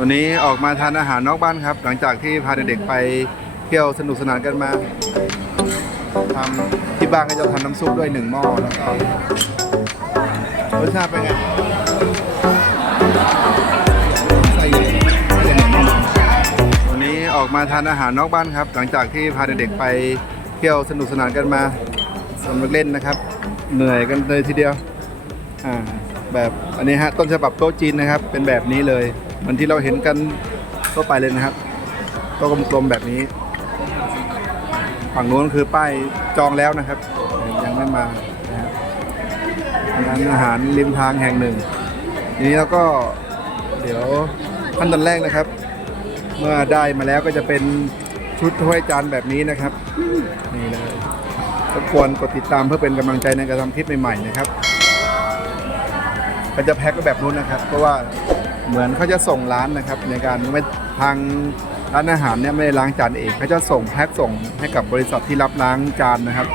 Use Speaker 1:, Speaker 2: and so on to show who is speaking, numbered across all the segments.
Speaker 1: วันนี้ออกมาทานอาหารนอกบ้านครับ หลังจากที่พาเด็กๆไปเที่ยวสนุกสนานกันมาทำที่บ้านก็จะทำน้ำซุปด้วยหนึ่งหม้อแล้วก็รสชาติเป็นไงใส่ใส่หน่อวันนี้ออกมาทานอาหารนอกบ้านครับ หลังจากที่พาเด็กๆไปเที่ยวสนุกสนานกันมาสำหรับเล่นนะครับ เหนื่อยกันเลยทีเดียวอ่าแบบอันนี้ฮะต้นฉบับโต๊ะจีนนะครับ เป็นแบบนี้เลย มือนที่เราเห็นกันทั่วไปเลยนะครับโต๊ะกลมๆแบบนี้ ฝั่งโน้นคือป้ายจองแล้วนะครับ ยังไม่มานะครับร้านอาหารริมทางแห่งหนึ่งทีนี้เราก็เดี๋ยวขั้นตอนแรกนะครับ เมื่อได้มาแล้วก็จะเป็นชุดถ้วยจานแบบนี้นะครับ นี่เลยรบกวนกดติดตามเพื่อเป็นกำลังใจในการทำคลิปใหม่ๆนะครับ ก็จะแพ็คก็แบบนู้นนะครับ เพราะว่า เหมือนเขาจะส่งร้านนะครับ ในการไม่ทางร้านอาหารเนี่ยไม่ได้ล้างจานเองเขาจะส่งแพ็คส่งให้กับบริษัทที่รับล้างจานนะครับ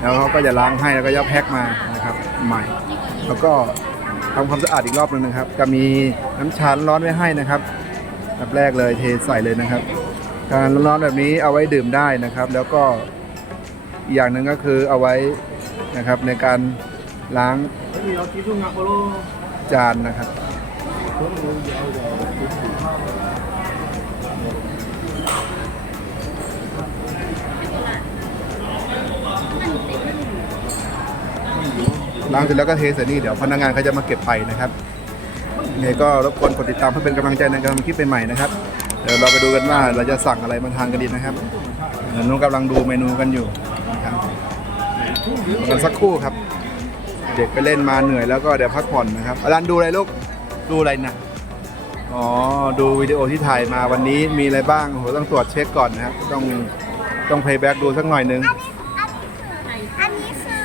Speaker 1: แล้วเขาก็จะล้างให้แล้วก็จะแพ็คมานะครับใหม่ แล้วก็ทำความสะอาดอีกรอบหนึ่งนะครับ จะมีน้ำชาร้อนไว้ให้นะครับแบบแรกเลยเทใส่เลยนะครับ การร้อนๆแบบนี้เอาไว้ดื่มได้นะครับ แล้วก็อีกอย่างหนึ่งก็คือเอาไว้นะครับในการล้างจานนะครับ ล้างเสร็จแล้วก็เทใส่นี่เดี๋ยวพนักงานเขาจะมาเก็บไปนะครับยังไงก็รบกวนกดติดตามเพื่อเป็นกำลังใจในการทำคลิปใหม่ๆนะครับ เดี๋ยวเราไปดูกันว่าเราจะสั่งอะไรมาทานกันดีนะครับนุ้นกำลังดูเมนูกันอยู่ครับกันสักครู่ครับ เด็กไปเล่นมาเหนื่อยแล้วก็เดี๋ยวพักผ่อนนะครับอารันดูอะไรลูก ดูอะไรนะอ๋อ ดูวิดีโอที่ถ่ายมาวันนี้มีอะไรบ้างโอ้โหต้องตรวจเช็คก่อนนะครับ ต้องต้องเพย์แบ็กดูสักหน่อยนึง
Speaker 2: อันนี้คือ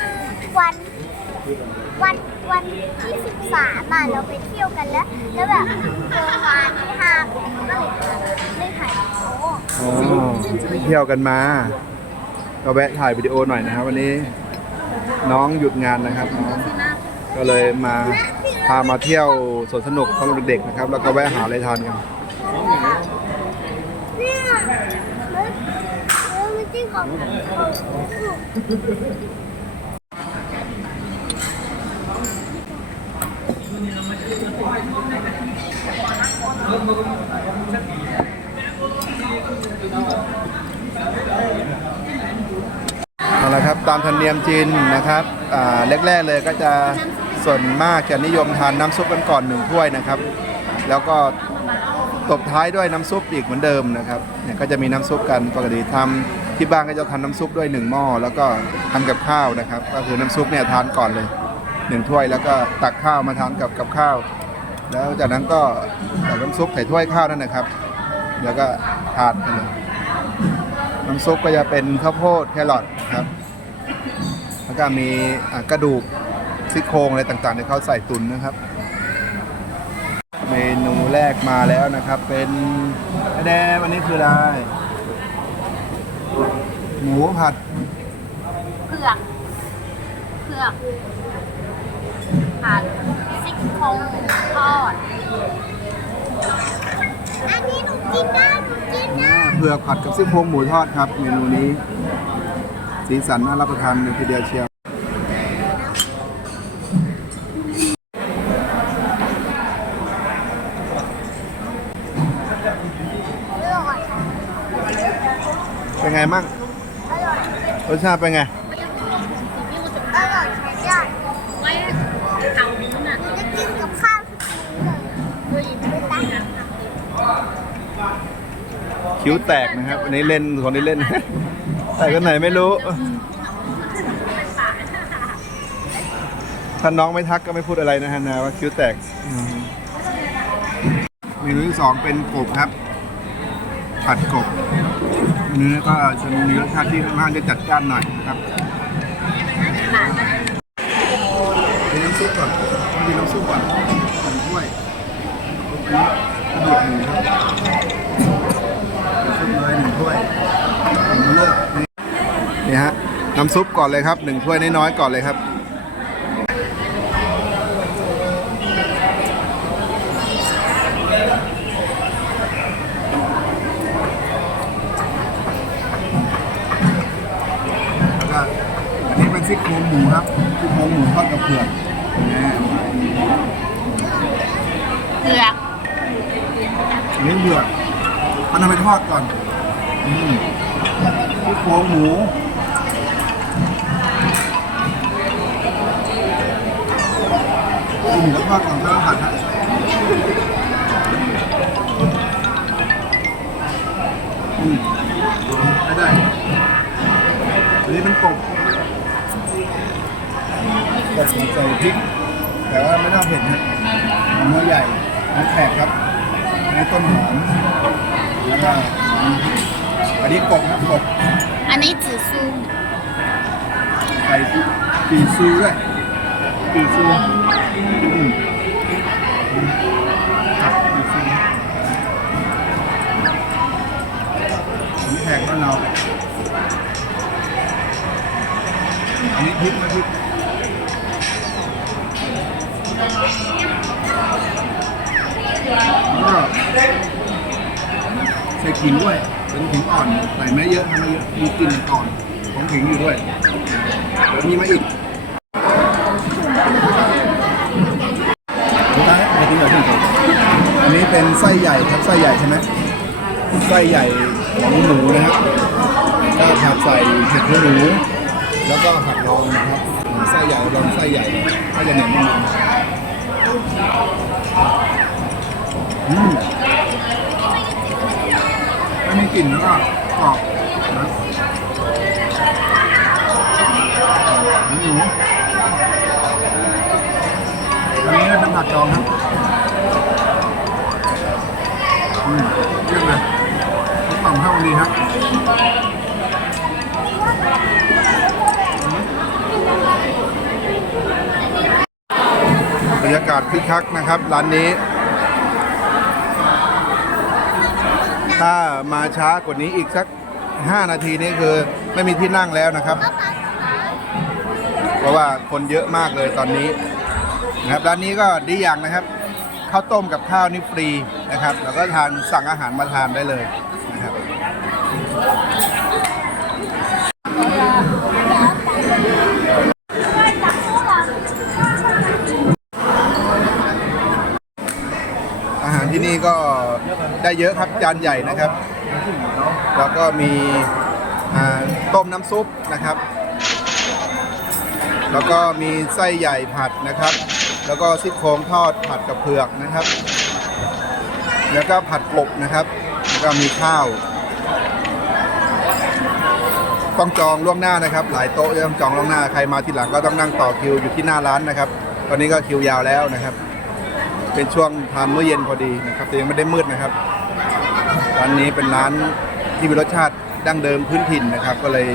Speaker 2: วัน วันวันที่สิบสามอะเราไปเที่ยวกันแล้ว แล้วแบบเจอวันที่ห้าก็เลยเลยถ่ายโอ้
Speaker 1: อ๋อไปเที่ยวกันมา ก็แวะถ่ายวิดีโอหน่อยนะครับ วันนี้ น้องหยุดงานนะครับน้องก็เลยมา พามาเที่ยวสวนสนุกสำหรับเด็กๆนะครับ แล้วก็แวะหาอะไรทานกัน
Speaker 2: เนี่ยมันมันไม่จริงของ
Speaker 1: เอาละครับตามธรรมเนียมจีนนะครับอ่าแรกๆเลยก็จะ ส่วนมากจะนิยมทานน้ำซุปกันก่อนหนึ่งถ้วยนะครับ แล้วก็ตบท้ายด้วยน้ำซุปอีกเหมือนเดิมนะครับเนี่ยก็จะมีน้ำซุปกันปกติทำที่บ้านก็จะทำน้ำซุปด้วยหนึ่งหม้อแล้วก็ทำกับข้าวนะครับ ก็คือน้ำซุปเนี่ยทานก่อนเลยหนึ่งถ้วยแล้วก็ตักข้าวมาทานกับกับข้าว แล้วจากนั้นก็ตักน้ำซุปใส่ถ้วยข้าวนั่นนะครับ แล้วก็ทานกันเลยน้ำซุปก็จะเป็นข้าวโพดแครอทครับ แล้วก็มีกระดูก ซี่โครงอะไรต่างๆที่เขาใส่ตุนนะครับ เมนูแรกมาแล้วนะครับ เป็นไอแดงวันนี้คืออะไร หมูผัด
Speaker 3: เผือกเผือกผัดซี่โครงทอด
Speaker 2: อันนี้หนูกินได้หนูกินได้
Speaker 1: เผือกผัดกับซี่โครงหมูทอดครับ เมนูนี้ สีสันน่ารับประทานเลยทีเดียวเชียว
Speaker 2: อร่อย
Speaker 1: เป็นไงมั่ง
Speaker 2: อร่อย
Speaker 1: รสชาติเป็นไง
Speaker 2: อร่อยใช่ได้
Speaker 3: ไว้เผานู้นอะ
Speaker 2: จะกินกับข้าวทุกมื้อเลยไม่ได้
Speaker 1: คิ้วแตกนะครับวันนี้เล่นคนนี้เล่น แต่คนไหนไม่รู้ ถ้าน้องไม่ทักก็ไม่พูดอะไรนะฮะนะว่าคิ้วแตกอืมเมนูที่สองเป็นกบครับ ผัดกบเนื้อก็จะมีรสชาติที่ค่อนข้างจะจัดจ้านหน่อยนะครับเป็นน้ำซุปก่อนต้องกินน้ำซุปก่อนหนึ่งถ้วยกระดูกหมูครับซุปเลยหนึ่งถ้วยผมเลิกนี่นี่ฮะน้ำซุปก่อนเลยครับหนึ่งถ้วยน้อยๆก่อนเลยครับ กับเผือกนะ
Speaker 3: เผือก
Speaker 1: อันนี้เผือกมันเอาไปทอดก่อนอืมที่โครงหมูหมูทอดก่อนแล้วผัดฮะอืมได้ได้อันนี้เป็นกบ กบใส่พริก แต่ว่าไม่ต้องเผ็ดนะเนื้อใหญ่เนื้อแขกครับอันนี้ต้นหอมแล้วก็อันนี้กบครับกบ
Speaker 3: อันนี้紫苏
Speaker 1: ใส่ปีซูด้วยปีซู ขิงด้วย เป็นขิงอ่อนใส่ไม่เยอะทำไม่เยอะมีกลิ่นอ่อนของขิงอยู่ด้วยเดี๋ยวมีมาอีกสุดท้ายเดี๋ยวทิ้งเดี๋ยวทิ้งก่อนอันนี้เป็นไส้ใหญ่ครับไส้ใหญ่ใช่ไหมไส้ใหญ่ของหมูนะครับก็ผัดใส่เห็ดหูหมูแล้วก็ผัดรองนะครับไส้ใหญ่รองไส้ใหญ่ก็จะเหนียวนุ่มอืม กลิ่นแล้วก็กรอบนะหมูอันนี้เป็นผักดองครับอืมเยี่ยมเลยทุกฝั่งเท่านี้ครับบรรยากาศคึกคักนะครับ ร้านนี้ ถ้ามาช้ากว่านี้อีกสัก 5 นาทีนี่คือไม่มีที่นั่งแล้วนะครับ เพราะว่าคนเยอะมากเลยตอนนี้นะครับร้านนี้ก็ดีอย่างนะครับข้าวต้มกับข้าวนี่ฟรีนะครับ แล้วก็ทานสั่งอาหารมาทานได้เลยนะครับ เยอะครับจานใหญ่นะครับ แล้วก็มีอ่าต้มน้ำซุปนะครับ แล้วก็มีไส้ใหญ่ผัดนะครับ แล้วก็ซี่โครงทอดผัดกับเผือกนะครับ แล้วก็ผัดกบนะครับแล้วก็มีข้าวต้องจองล่วงหน้านะครับ หลายโต๊ะต้องจองล่วงหน้าใครมาทีหลังก็ต้องนั่งต่อคิวอยู่ที่หน้าร้านนะครับ ตอนนี้ก็คิวยาวแล้วนะครับ เป็นช่วงทานมื้อเย็นพอดีนะครับแต่ยังไม่ได้มืดนะครับ ร้านนี้เป็นร้านที่มีรสชาติดั้งเดิมพื้นถิ่นนะครับ ก็เลย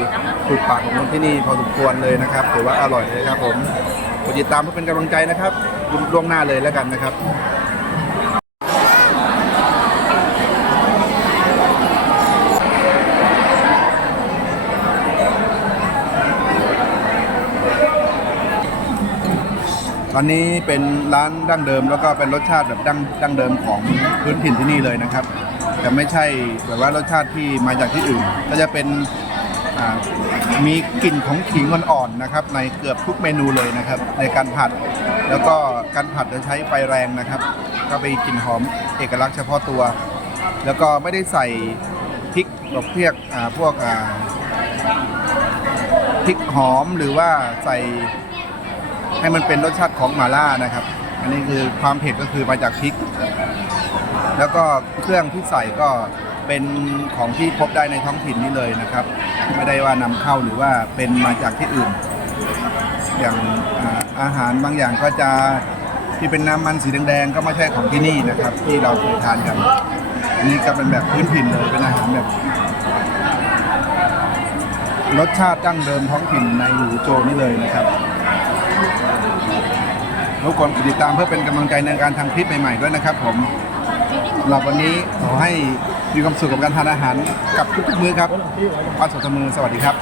Speaker 1: ถูกปากของคนที่นี่พอสมควรเลยนะครับถือว่าอร่อยเลยครับผมกดติดตามเพื่อเป็นกำลังใจนะครับล่วงหน้าเลยแล้วกันนะครับตอนนี้เป็นร้านดั้งเดิมแล้วก็เป็นรสชาติแบบดั้งดั้งเดิมของพื้นถิ่นที่นี่เลยนะครับ แต่ไม่ใช่แบบว่ารสชาติที่มาจากที่อื่น ก็จะเป็นมีกลิ่นของขิงอ่อนๆนะครับ ในเกือบทุกเมนูเลยนะครับ ในการผัด แล้วก็การผัดจะใช้ไฟแรงนะครับ ก็ไปกลิ่นหอมเอกลักษณ์เฉพาะตัว แล้วก็ไม่ได้ใส่พริกแบบเพียกอ่าพวกพริกหอมหรือว่าใส่ให้มันเป็นรสชาติของหม่าล่านะครับ อันนี้คือความเผ็ดก็คือมาจากพริก แล้วก็เครื่องที่ใส่ก็เป็นของที่พบได้ในท้องถิ่นนี่เลยนะครับ ไม่ได้ว่านำเข้าหรือว่าเป็นมาจากที่อื่น อย่างอาหารบางอย่างก็จะที่เป็นน้ำมันสีแดงๆก็ไม่ใช่ของที่นี่นะครับ ที่เราเคยทานกัน อันนี้ก็เป็นแบบพื้นถิ่นเลยเป็นอาหารแบบ รสชาติดั้งเดิมท้องถิ่นในหลูโจนี่เลยนะครับทุกคนติดตามเพื่อเป็นกำลังใจในการทำคลิปใหม่ๆด้วยนะครับผมสำ หรับวันนี้ขอให้มีความสุขกับการทานอาหารกับทุกๆมื้อครับป้าสดมือสวัสดีครับ